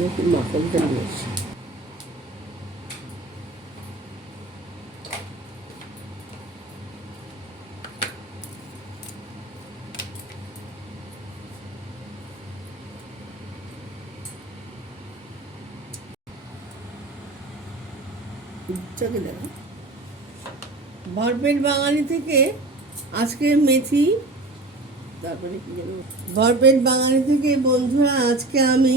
দেখি মাখনটা নিয়ে আসি। ভরপেট বাঙালি থেকে আজকে মেথি, তারপরে কি যেন ভরপেট বাঙালি থেকে বন্ধুরা আজকে আমি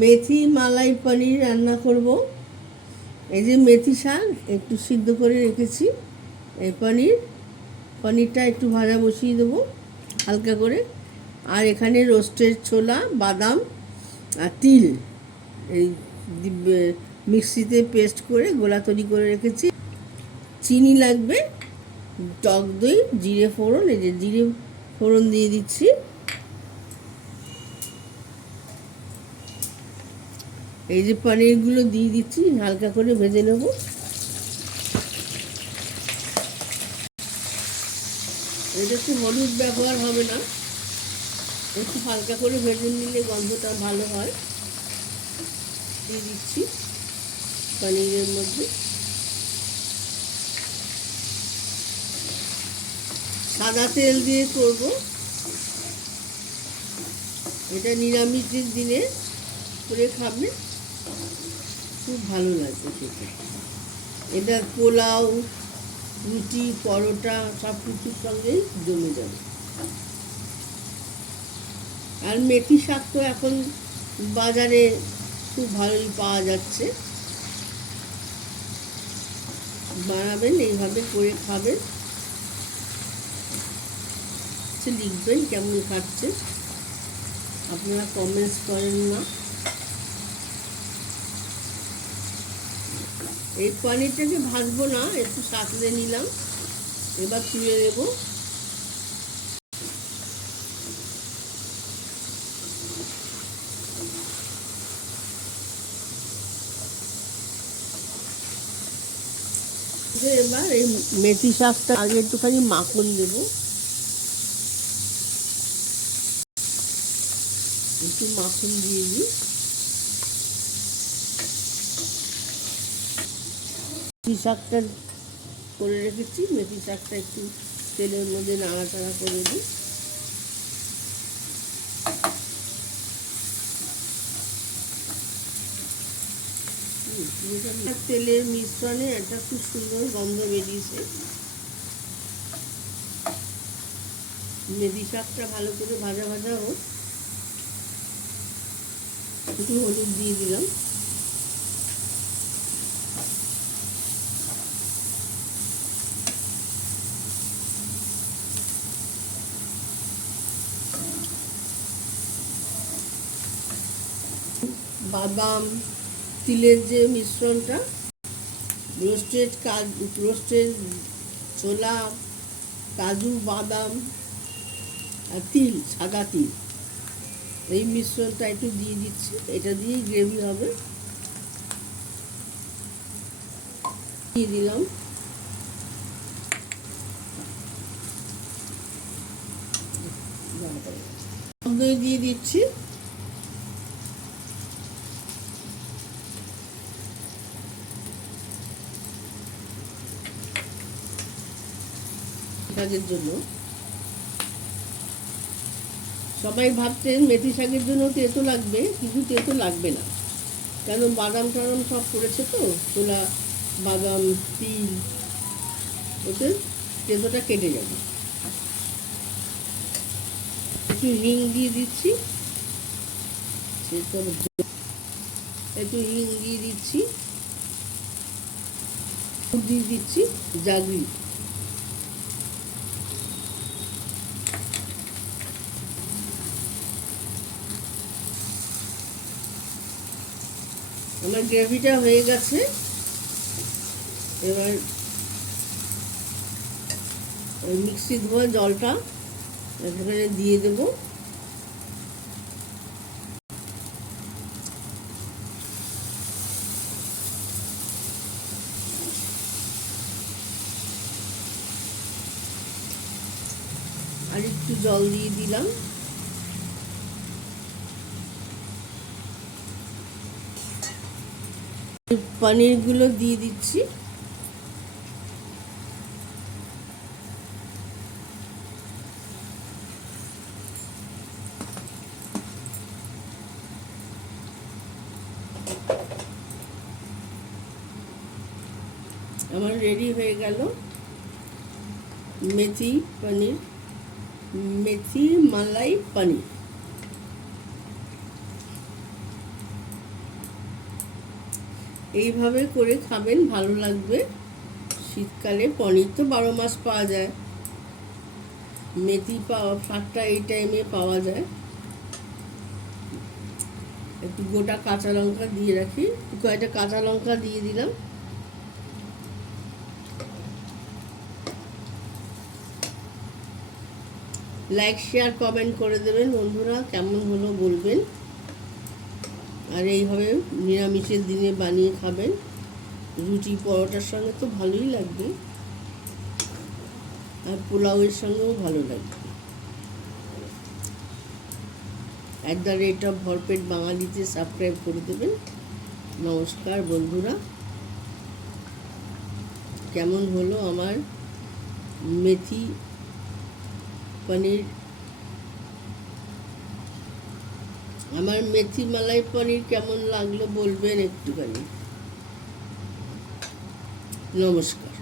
মেথি মালাই পনির রান্না করব। এই যে মেথি শাক একটু সিদ্ধ করে রেখেছি, এই পনিরটা একটু ভাজা বসিয়ে দেবো হালকা করে। আর এখানে রোস্টেড ছোলা, বাদাম আর তিল এই মিক্সিতে পেস্ট করে গোলা তৈরি করে রেখেছি। চিনি লাগবে, টক দই, জিরে ফোড়ন, এই যে জিরে ফোড়ন দিয়ে দিচ্ছি। এই যে পনিরগুলো দিয়ে দিচ্ছি, হালকা করে ভেজে নেব। এটা একটু হলুদ ব্যবহার হবে না, একটু হালকা করে ভেজে নিলে গন্ধটা ভালো হয়। দিয়ে দিচ্ছি পনিরের মধ্যে। সাদা তেল দিয়ে করব, এটা নিরামিষের দিনে করে খাবে, খুব ভালো লাগবে খেতে। এটা পোলাও, রুটি, পরোটা সব কিছুর সঙ্গেই জমে যাবে। আর মেথি শাক তো এখন বাজারে খুব ভালোই পাওয়া যাচ্ছে। বানাবেন, এইভাবে করে খাবেন, লিখবেন কেমন খাচ্ছে। আপনারা কমেন্টস করেন না। এই পনিরটাকে ভাজবো না, একটু সাঁতলে নিলাম, এবার তুলে দেব। এবার এই মেথি শাকটা আগে একটুখানি মাখন দেবো, একটু মাখন দিয়ে দিই। মেথি শাকটা করে রেখেছি, মেথি শাকটা একটু তেলের মধ্যে নাড়াচাড়া করে দিই। তেলের মিশ্রণে একটা খুব সুন্দর গন্ধ বেরিয়েছে। মেথি শাকটা ভালো করে ভাজা ভাজা হোক, একটু হলুদ দিয়ে দিলাম। বাদাম তিলের যে মিশ্রণটা, রোস্টেড ছোলা, কাজু, বাদাম আর তিল, সাদা তিল, এই মিশ্রণটা একটু দিয়ে দিচ্ছি। এটা দিয়েই গ্রেভি হবে। দিয়ে দিলাম দই, দিয়ে দিচ্ছি। শাকের জন্য সবাই ভাবছেন মেথি শাকের জন্য তেতো লাগবে, কিন্তু তেতো লাগবে না, কারণ বাদাম টাদাম সব পড়েছে তো, ছোলা, বাদাম, তিল, ওতে তেতোটা কেটে যাবে। একটু হিং দিয়ে দিচ্ছি, একটু হিং দিয়ে দিচ্ছি, দিয়ে দিচ্ছি জাগরি। আমার গ্রেভিটা হয়ে গেছে। এবার ওই মিক্সি ধোয়া জলটা এখানে দিয়ে দেব। আর একটু জল দিয়ে দিলাম। পনিরগুলো দিয়ে দিচ্ছি। আমার রেডি হয়ে গেল মেথি পনির, মেথি মালাই পনির। এইভাবে করে খাবেন, ভালো লাগবে। শীতকালে পনির তো 12 মাস পাওয়া যায়, মেথি শাকটা এই টাইমে পাওয়া যায়। একটু গোটা কাঁচা লঙ্কা দিয়ে রাখি, কয়েকটা কাঁচা লঙ্কা দিয়ে দিলাম। লাইক শেয়ার কমেন্ট করে দেবেন বন্ধুরা, কেমন হলো বলবেন। আর এইভাবে নিরামিষের দিনে বানিয়ে খাবেন, রুটি পরোটার সঙ্গে তো ভালোই লাগবে, আর পোলাওয়ের সঙ্গেও ভালো লাগবে। @ভরপেট বাঙালিতে সাবস্ক্রাইব করে দেবেন। নমস্কার বন্ধুরা, কেমন হলো আমার মেথি পনির, আমার মেথি মালাই পনির কেমন লাগলো বলবেন একটুখানি। নমস্কার।